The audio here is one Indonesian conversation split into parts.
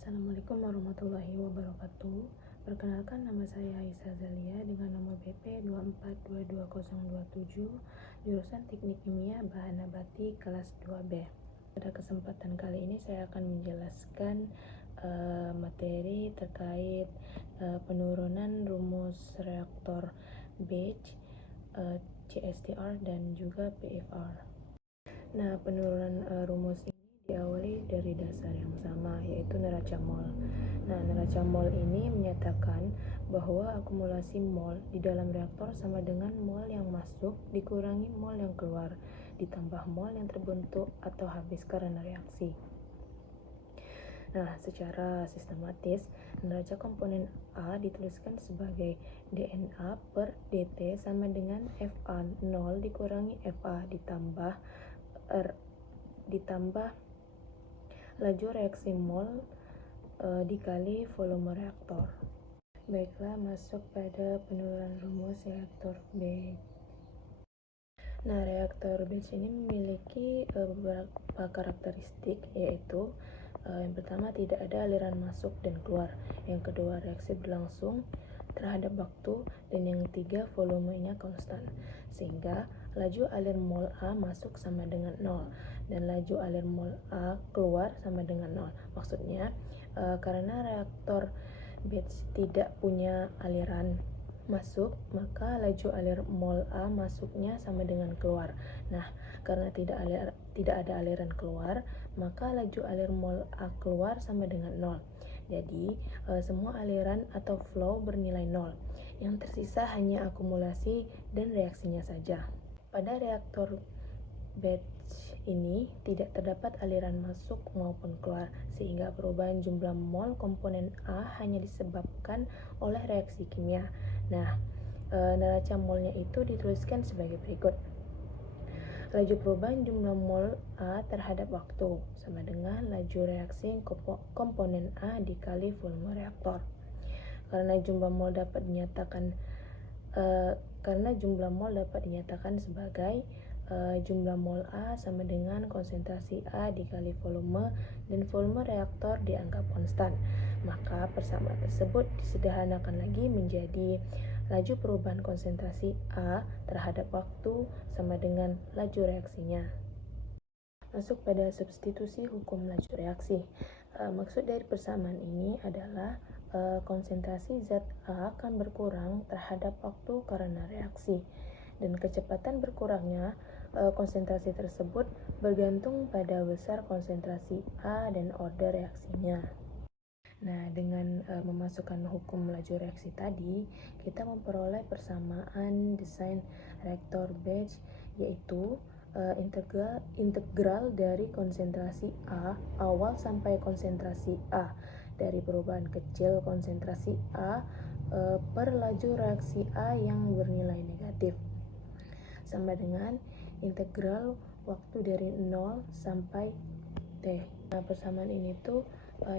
Assalamualaikum warahmatullahi wabarakatuh. Perkenalkan, nama saya Aisyah Zalia dengan nomor BP 2422027, jurusan Teknik Kimia Bahan Nabati kelas 2B. Pada kesempatan kali ini saya akan menjelaskan materi terkait penurunan rumus reaktor batch, CSTR dan juga PFR. Nah, penurunan rumus ini diawali dari dasar yang sama, yaitu neraca mol. Nah, neraca mol ini menyatakan bahwa akumulasi mol di dalam reaktor sama dengan mol yang masuk dikurangi mol yang keluar, ditambah mol yang terbentuk atau habis karena reaksi. Nah, secara sistematis, neraca komponen A dituliskan sebagai dNA per dt sama dengan FA0 dikurangi FA ditambah laju reaksi mol dikali volume reaktor. Baiklah, masuk pada penurunan rumus reaktor batch. Nah, reaktor batch ini memiliki beberapa karakteristik, yaitu yang pertama, tidak ada aliran masuk dan keluar. Yang kedua, reaksi berlangsung terhadap waktu, dan yang ketiga, volumenya konstan, sehingga laju alir mol A masuk sama dengan 0 dan laju alir mol A keluar sama dengan 0. Maksudnya karena reaktor batch tidak punya aliran masuk, maka laju alir mol A masuknya sama dengan keluar. Nah, karena tidak ada aliran keluar, maka laju alir mol A keluar sama dengan 0. Jadi, semua aliran atau flow bernilai 0. Yang tersisa hanya akumulasi dan reaksinya saja. Pada reaktor batch ini tidak terdapat aliran masuk maupun keluar, sehingga perubahan jumlah mol komponen A hanya disebabkan oleh reaksi kimia. Nah, neraca molnya itu dituliskan sebagai berikut. Laju perubahan jumlah mol A terhadap waktu sama dengan laju reaksi komponen A dikali volume reaktor. Karena jumlah mol dapat dinyatakan sebagai jumlah mol A sama dengan konsentrasi A dikali volume, dan volume reaktor dianggap konstan, maka persamaan tersebut disederhanakan lagi menjadi laju perubahan konsentrasi A terhadap waktu sama dengan laju reaksinya. Masuk pada substitusi hukum laju reaksi. Maksud dari persamaan ini adalah konsentrasi zat A akan berkurang terhadap waktu karena reaksi, dan kecepatan berkurangnya konsentrasi tersebut bergantung pada besar konsentrasi A dan order reaksinya. Nah, dengan memasukkan hukum laju reaksi tadi, kita memperoleh persamaan desain reaktor batch, yaitu integral dari konsentrasi A awal sampai konsentrasi A dari perubahan kecil konsentrasi A per laju reaksi A yang bernilai negatif, sama dengan integral waktu dari 0 sampai T. Nah, persamaan ini tuh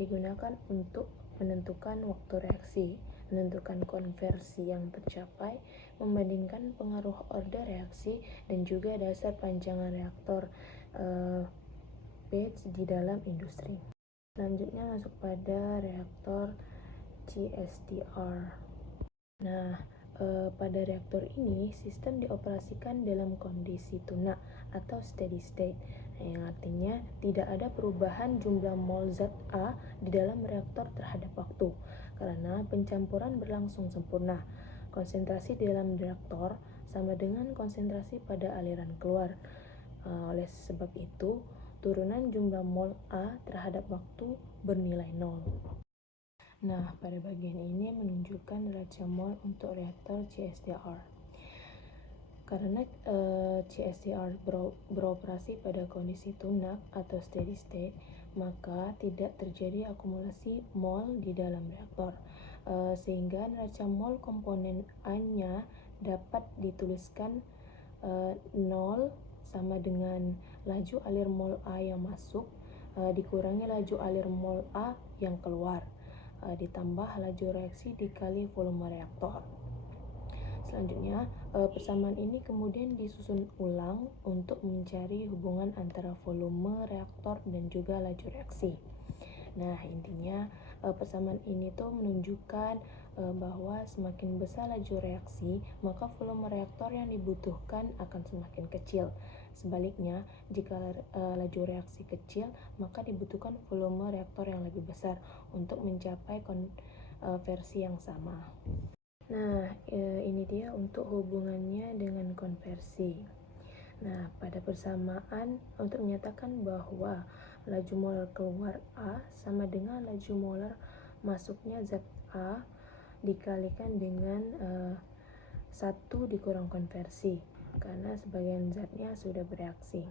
digunakan untuk menentukan waktu reaksi, menentukan konversi yang tercapai, membandingkan pengaruh order reaksi, dan juga dasar panjangan reaktor batch di dalam industri. Selanjutnya masuk pada reaktor CSTR. Nah, pada reaktor ini sistem dioperasikan dalam kondisi tuna atau steady state, yang artinya tidak ada perubahan jumlah mol zat A di dalam reaktor terhadap waktu karena pencampuran berlangsung sempurna. Konsentrasi di dalam reaktor sama dengan konsentrasi pada aliran keluar. Oleh sebab itu, turunan jumlah mol A terhadap waktu bernilai 0. Nah, pada bagian ini menunjukkan neraca mol untuk reaktor CSTR. Karena CSTR beroperasi pada kondisi tunak atau steady state, maka tidak terjadi akumulasi mol di dalam reaktor, sehingga neraca mol komponen A-nya dapat dituliskan 0 sama dengan laju alir mol A yang masuk dikurangi laju alir mol A yang keluar, ditambah laju reaksi dikali volume reaktor. Selanjutnya, persamaan ini kemudian disusun ulang untuk mencari hubungan antara volume reaktor dan juga laju reaksi. Nah, intinya persamaan ini tuh menunjukkan bahwa semakin besar laju reaksi, maka volume reaktor yang dibutuhkan akan semakin kecil. Sebaliknya, jika laju reaksi kecil, maka dibutuhkan volume reaktor yang lebih besar untuk mencapai konversi yang sama. Nah, ini dia untuk hubungannya dengan konversi. Nah, pada persamaan untuk menyatakan bahwa laju molar keluar A sama dengan laju molar masuknya zat A dikalikan dengan 1 dikurang konversi, karena sebagian zatnya sudah bereaksi.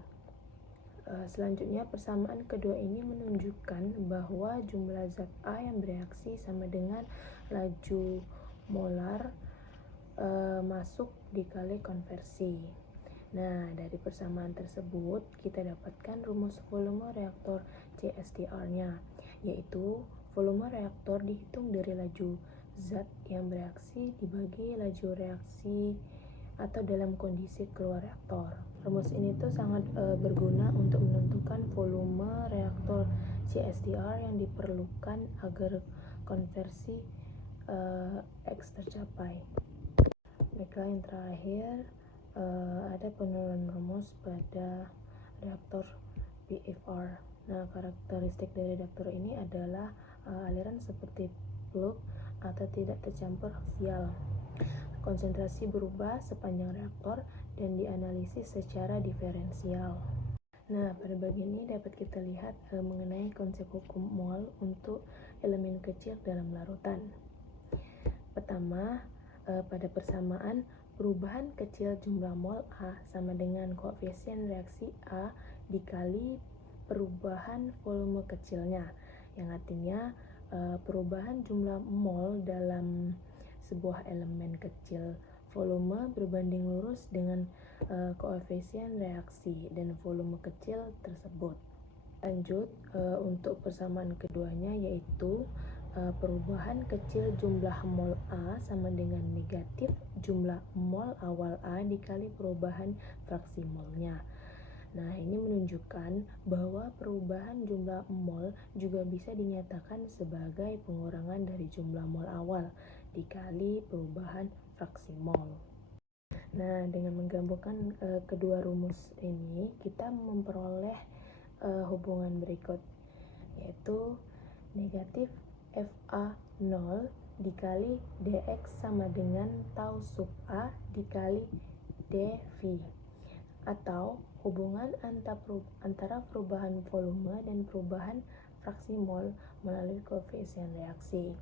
Selanjutnya, persamaan kedua ini menunjukkan bahwa jumlah zat A yang bereaksi sama dengan laju molar masuk dikali konversi. Nah, dari persamaan tersebut kita dapatkan rumus volume reaktor CSTR-nya, yaitu volume reaktor dihitung dari laju zat yang bereaksi dibagi laju reaksi atau dalam kondisi keluar reaktor. Rumus ini tuh sangat berguna untuk menentukan volume reaktor CSTR yang diperlukan agar konversi X tercapai. Baiklah, yang terakhir ada penurunan rumus pada reaktor PFR. Nah, karakteristik dari reaktor ini adalah aliran seperti plug atau tidak tercampur aksial. Konsentrasi berubah sepanjang reaktor dan dianalisis secara diferensial. Nah, pada bagian ini dapat kita lihat mengenai konsep hukum mol untuk elemen kecil dalam larutan. Pertama, pada persamaan, perubahan kecil jumlah mol A sama dengan koefisien reaksi A dikali perubahan volume kecilnya, yang artinya perubahan jumlah mol dalam sebuah elemen kecil volume berbanding lurus dengan koefisien reaksi dan volume kecil tersebut. Lanjut, untuk persamaan keduanya yaitu perubahan kecil jumlah mol A sama dengan negatif jumlah mol awal A dikali perubahan fraksi molnya. Nah, ini menunjukkan bahwa perubahan jumlah mol juga bisa dinyatakan sebagai pengurangan dari jumlah mol awal dikali perubahan fraksi mol. Nah, dengan menggabungkan kedua rumus ini, kita memperoleh hubungan berikut, yaitu negatif FA0 dikali dx sama dengan tau sub A dikali dV, atau hubungan antara perubahan volume dan perubahan fraksi mol melalui koefisien reaksi.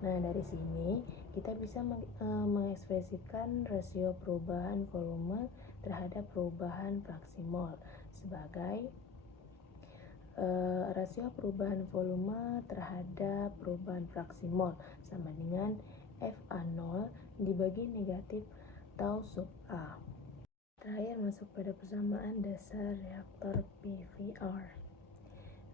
Nah, dari sini kita bisa mengekspresikan rasio perubahan volume terhadap perubahan fraksi mol sebagai rasio perubahan volume terhadap perubahan fraksi mol sama dengan FA0 dibagi negatif tau sub A. Terakhir, masuk pada persamaan dasar reaktor PVR.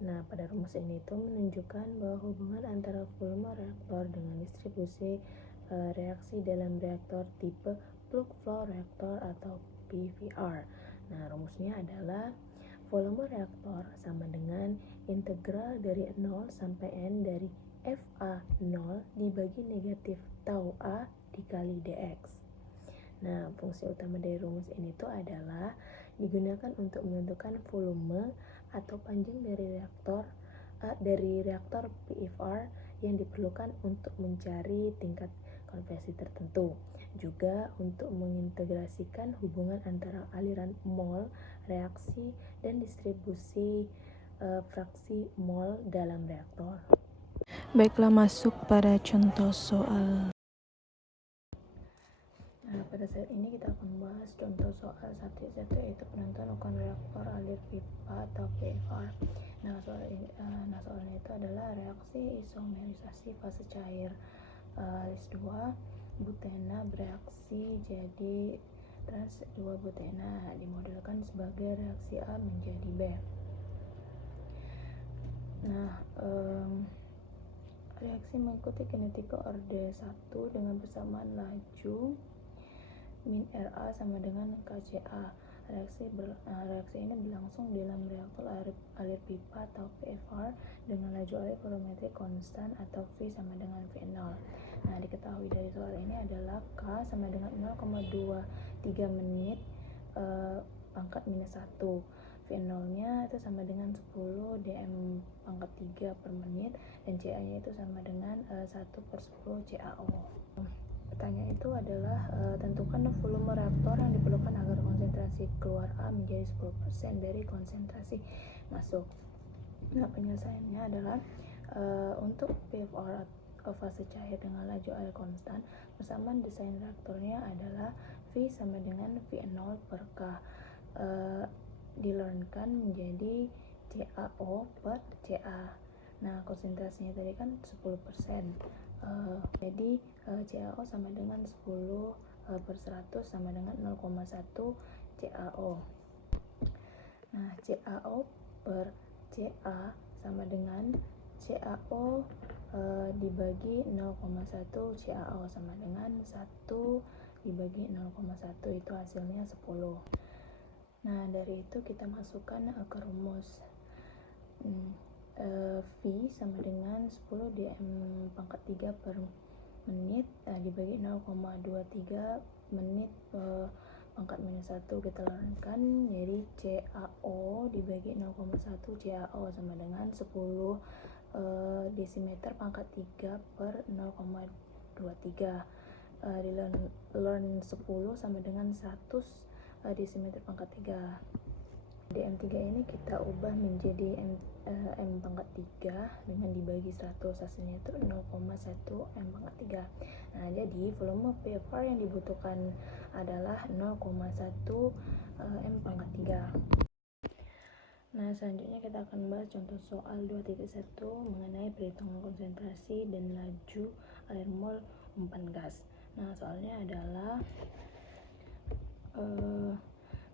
Nah, pada rumus ini itu menunjukkan bahwa hubungan antara volume reaktor dengan distribusi reaksi dalam reaktor tipe plug flow reaktor atau PVR. Nah, rumusnya adalah volume reaktor sama dengan integral dari 0 sampai N dari FA0 dibagi negatif tau A dikali dx. Nah, fungsi utama dari rumus ini tuh adalah digunakan untuk menentukan volume atau panjang dari reaktor PFR yang diperlukan untuk mencari tingkat konversi tertentu. Juga untuk mengintegrasikan hubungan antara aliran mol, reaksi, dan distribusi fraksi mol dalam reaktor. Baiklah, masuk pada contoh soal. Nah, pada saat ini kita akan membahas contoh soal 1 yaitu penentuan ukuran reaktor alir pipa atau PFR. Nah, soalnya itu adalah reaksi isomerisasi fase cair list 2 butena bereaksi jadi trans 2 butena dimodelkan sebagai reaksi A menjadi B. Nah, reaksi mengikuti kinetika orde 1 dengan persamaan laju min RA sama dengan KCA. Reaksi ini berlangsung dalam reaktor alir pipa atau PFR dengan laju alir volumetrik konstan atau V sama dengan V0. Nah, diketahui dari soal ini adalah K sama dengan 0,23 menit pangkat minus 1. V0-nya itu sama dengan 10 dm pangkat 3 per menit, dan CA-nya itu sama dengan 1 per 10 CAO. Pertanyaan itu adalah tentukan volume reaktor yang diperlukan agar konsentrasi keluar A menjadi 10% dari konsentrasi masuk. Nah, penyelesaiannya adalah untuk PFR fase cair dengan laju air konstan, persamaan desain reaktornya adalah V sama dengan V0 per K. Dilearnkan menjadi CAO per CA. Nah, konsentrasinya tadi kan 10%. Jadi CAO sama dengan 10 per 100 sama dengan 0,1 CAO. Nah, CAO per CA sama dengan CAO dibagi 0,1 CAO sama dengan 1 dibagi 0,1, itu hasilnya 10. Nah, dari itu kita masukkan ke rumus. V sama dengan 10 dm pangkat 3 per menit dibagi 0,23 menit pangkat minus 1, kita lakukan jadi CAO dibagi 0,1 CAO sama dengan 10 desimeter pangkat 3 per 0,23. Di learn 10 sama dengan 100 desimeter pangkat 3. dm3 ini kita ubah menjadi m pangkat 3 dengan dibagi 100, hasilnya itu 0,1 m pangkat 3. Nah, jadi volume PFR yang dibutuhkan adalah 0,1 m pangkat 3. Nah, selanjutnya kita akan bahas contoh soal 2.1 mengenai perhitungan konsentrasi dan laju air mol umpan gas. Nah, soalnya adalah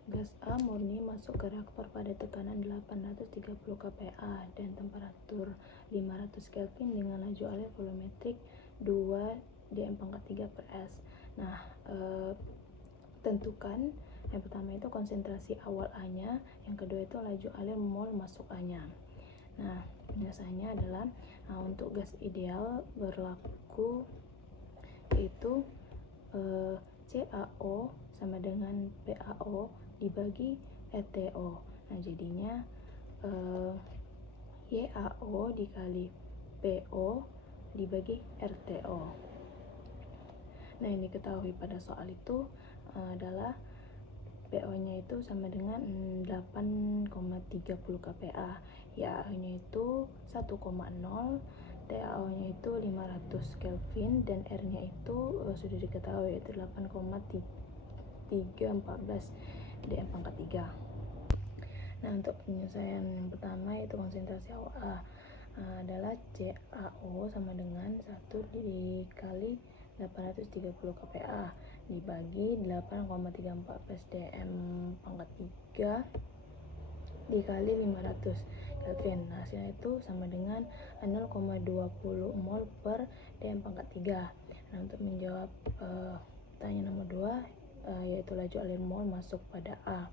gas A murni masuk ke reaktor pada tekanan 830 kPa dan temperatur 500 Kelvin dengan laju alir volumetrik 2 dm pangkat 3 per S. Nah, tentukan yang pertama itu konsentrasi awal A-nya, yang kedua itu laju alir mol masuk A-nya. Nah, biasanya adalah untuk gas ideal berlaku itu CAO sama dengan PAO dibagi RTO. Nah, jadinya YAO dikali PO dibagi RTO. Nah, yang diketahui pada soal itu adalah PO-nya itu sama dengan 8,30 kPa, YA-nya itu 1,0, TAO-nya itu 500 Kelvin, dan R-nya itu sudah diketahui yaitu 8,314 dm pangkat 3. Nah, untuk penyelesaian yang pertama yaitu konsentrasi awal adalah CAO sama dengan 1 dikali 830 kPa dibagi 8,314 dm pangkat 3 dikali 500 Kelvin. Nah, hasilnya itu sama dengan 0,20 mol per dm pangkat 3. Nah, untuk menjawab pertanyaan nomor 2 yaitu laju alir mol masuk pada A.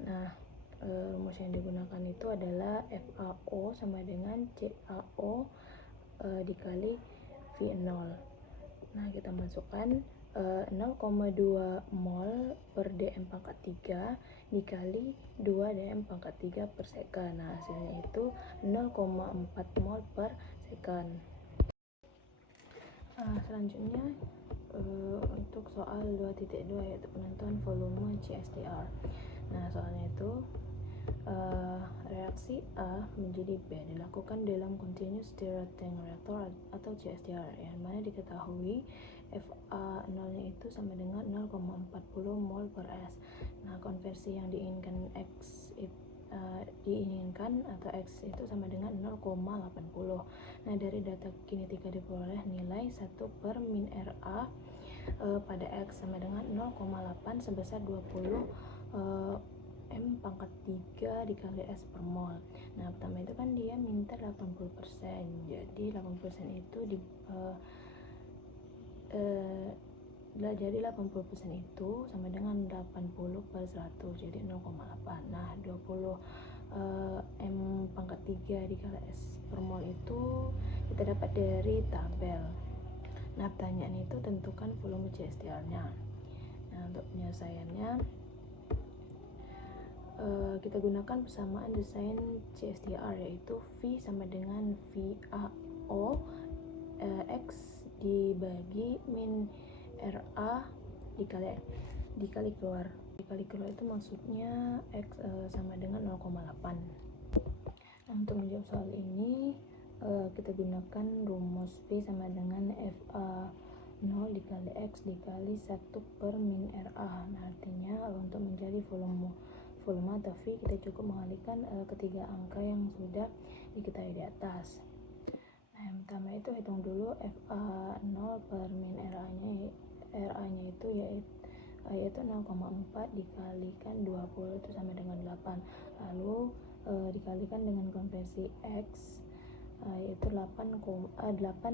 Nah, rumus yang digunakan itu adalah FAO sama dengan CAO dikali V0. Nah, kita masukkan 0,2 mol per dm pangkat 3 dikali 2 dm pangkat 3 per second. Nah, hasilnya itu 0,4 mol per second. Selanjutnya untuk soal 2.2 yaitu penentuan volume CSTR. Nah, soalnya itu reaksi A menjadi B dilakukan dalam continuous stirred tank reactor atau CSTR, yang mana diketahui FA0 nya itu sama dengan 0,40 mol per S. Nah, konversi yang diinginkan atau X itu sama dengan 0,80. Nah, dari data kinetika diperoleh nilai 1 per min RA pada X sama dengan 0,8 sebesar 20 M pangkat 3 dikali S per mol. Nah, pertama itu kan dia minta 80%, jadi 80% itu jadi 80% itu sama dengan 80/100, jadi 0,8. Nah 20 M pangkat 3 dikali S per mol itu kita dapat dari tabel. Nah pertanyaan itu tentukan volume CSTR nya. Nah untuk penyelesaiannya kita gunakan persamaan desain CSTR, yaitu V sama dengan VAO X dibagi min RA dikali keluar. Dikali keluar itu maksudnya X sama dengan 0,8. Nah, untuk menjawab soal ini kita gunakan rumus V sama dengan FA 0 dikali X dikali 1 per min RA. Nah artinya untuk mencari volume atau V, kita cukup mengalihkan ketiga angka yang sudah diketahui di atas. Nah yang pertama itu hitung dulu FA 0 per min RA nya itu yaitu 0,4 dikalikan 20 itu sama dengan 8. Lalu dikalikan dengan konversi X yaitu 8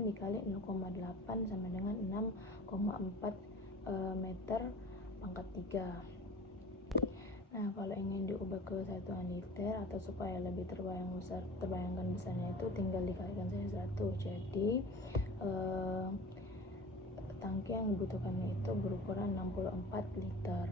dikali 0,8 sama dengan 6,4 meter pangkat 3. Nah kalau ingin diubah ke satuan liter atau supaya lebih terbayangkan besarnya itu tinggal dikalikan saja 1. Jadi tangki yang dibutuhkan itu berukuran 64 liter.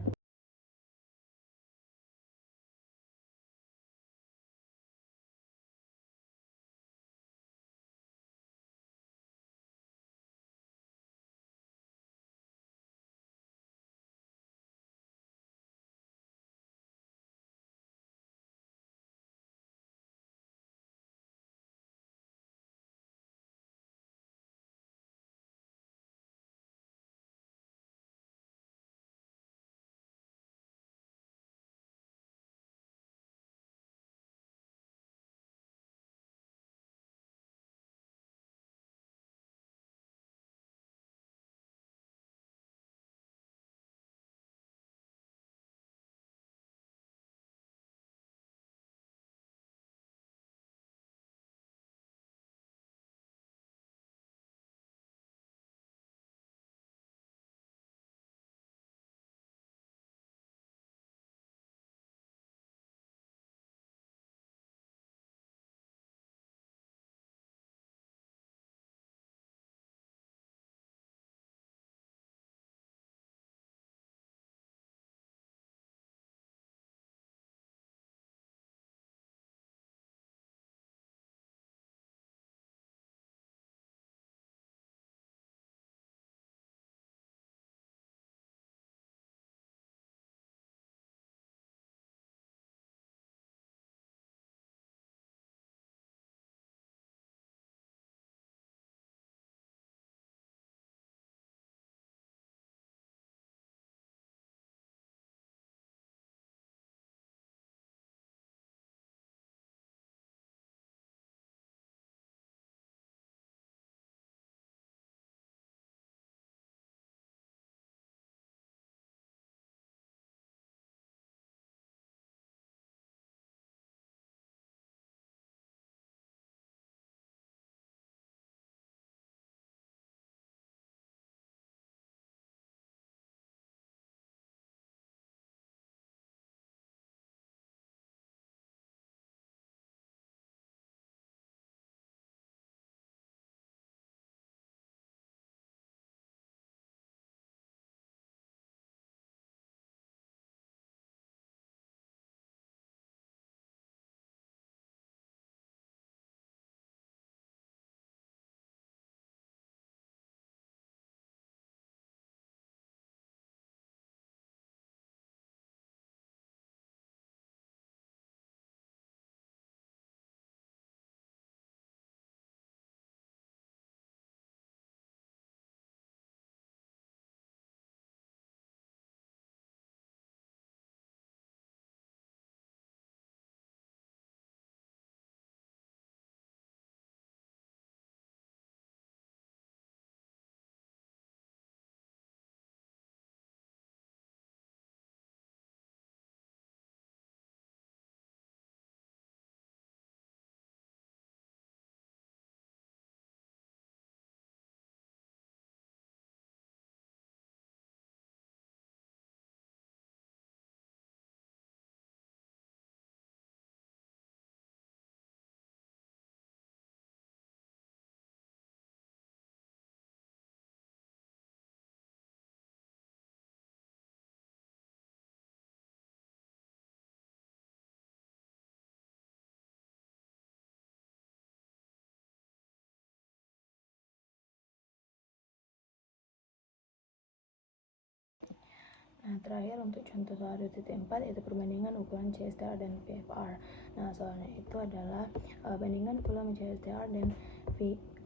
Nah, terakhir untuk contoh soal 2.4 yaitu perbandingan ukuran CSTR dan PFR. Nah, soalnya itu adalah bandingan volume CSTR dan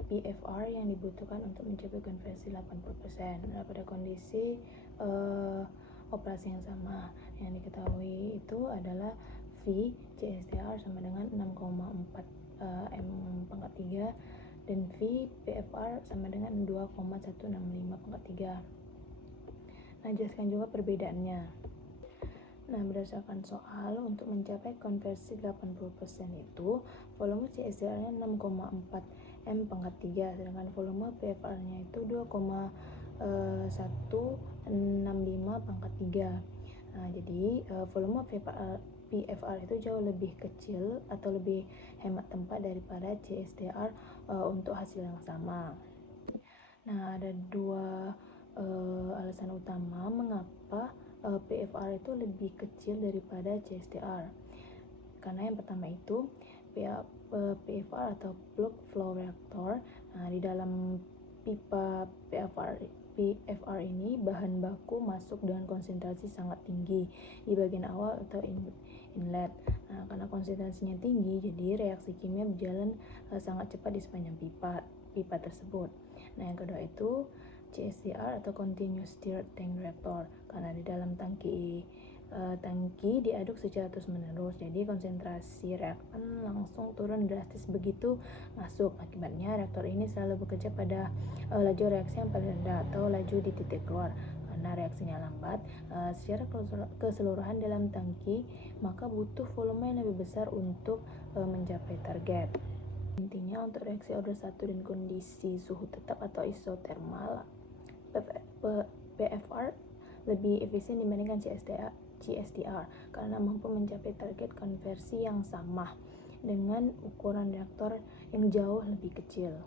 PFR yang dibutuhkan untuk mencapai konversi 80%. Nah, pada kondisi operasi yang sama, yang diketahui itu adalah V CSTR sama dengan 6,4 M pangkat 3 dan V PFR sama dengan 2,165 pangkat 3. Nah, jelaskan juga perbedaannya. Nah, berdasarkan soal, untuk mencapai konversi 80% itu volume CSTR-nya 6,4 M pangkat 3, sedangkan volume PFR-nya itu 2,165 pangkat 3. Nah, jadi volume PFR itu jauh lebih kecil atau lebih hemat tempat daripada CSTR untuk hasil yang sama. Nah, ada dua alasan utama mengapa PFR itu lebih kecil daripada CSTR. Karena yang pertama itu PFR atau plug flow reactor. Nah, di dalam pipa PFR ini bahan baku masuk dengan konsentrasi sangat tinggi di bagian awal atau inlet. Nah, karena konsentrasinya tinggi, jadi reaksi kimia berjalan sangat cepat di sepanjang pipa tersebut. Nah, yang kedua itu CSTR atau Continuous Stirred Tank Reactor, karena di dalam tangki diaduk secara terus-menerus, jadi konsentrasi reaktan langsung turun drastis begitu masuk. Akibatnya reaktor ini selalu bekerja pada laju reaksi yang paling rendah atau laju di titik keluar. Karena reaksinya lambat secara keseluruhan dalam tangki, maka butuh volume yang lebih besar untuk mencapai target. Intinya untuk reaksi order 1 dan kondisi suhu tetap atau isotermal, PFR lebih efisien dibandingkan CSTR karena mampu mencapai target konversi yang sama dengan ukuran reaktor yang jauh lebih kecil.